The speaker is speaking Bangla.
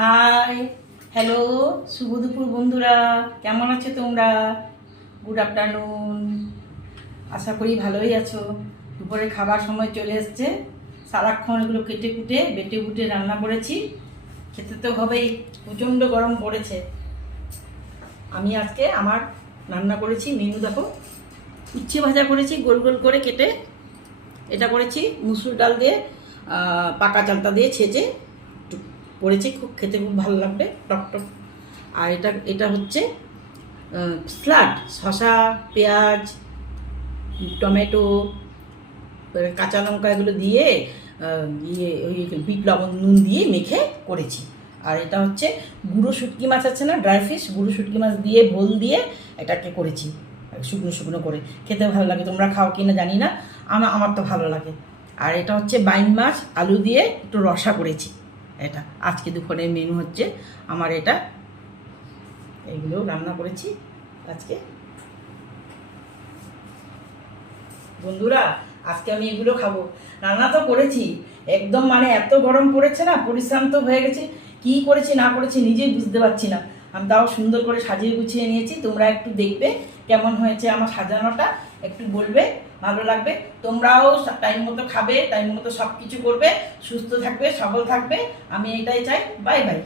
হাই, হ্যালো, শুভ দুপুর বন্ধুরা, কেমন আছো তোমরা? Good afternoon. আশা করি ভালোই আছো। দুপুরে খাবার সময় চলে এসছে। সারাক্ষণ এগুলো কেটে কুটে বেটে বুটে রান্না করেছি, খেতে তো হবেই। প্রচণ্ড গরম পড়েছে। আমি আজকে আমার রান্না করেছি মেনু দেখো, উচ্ছে ভাজা করেছি গোল গোল করে কেটে, এটা করেছি মুসুর ডাল দিয়ে পাকা চালটা দিয়ে ছেঁচে করেছি, খুব খেতে খুব ভালো লাগবে, টক টক। আর এটা এটা হচ্ছে স্যালাড, শসা, পেঁয়াজ, টমেটো, কাঁচা লঙ্কা এগুলো দিয়ে ওই বিট লবণ নুন দিয়ে মেখে করেছি। আর এটা হচ্ছে গুঁড়ো শুটকি মাছ আছে না, ড্রাই ফিশ, গুঁড়ো শুটকি মাছ দিয়ে ভোল দিয়ে এটাকে করেছি, শুকনো শুকনো করে। খেতে ভালো লাগে, তোমরা খাও কি না জানি না, আমার তো ভালো লাগে। আর এটা হচ্ছে বাইন মাছ আলু দিয়ে একটু রসা করেছি। এটা আজকে দুপুরের মেনু হচ্ছে আমার এটা, এগুলো রান্না করেছি আজকে বন্ধুরা। আজকে আমি এগুলো খাবো, রান্না তো করেছি একদম, মানে এত গরম পড়েছে না, পরিশ্রান্ত হয়ে গেছে, কি করেছি না করেছি নিজেই বুঝতে পারছি না। আমি তাও সুন্দর করে সাজিয়ে গুছিয়ে নিয়েছি, তোমরা একটু দেখবে কেমন হয়েছে আমার সাজানোটা, একটু বলবে, ভালো লাগবে। তোমরাও টাইম মতো খাবে, টাইম মতো সব কিছু করবে, সুস্থ থাকবে, সবল থাকবে, আমি এটাই চাই। Bye bye.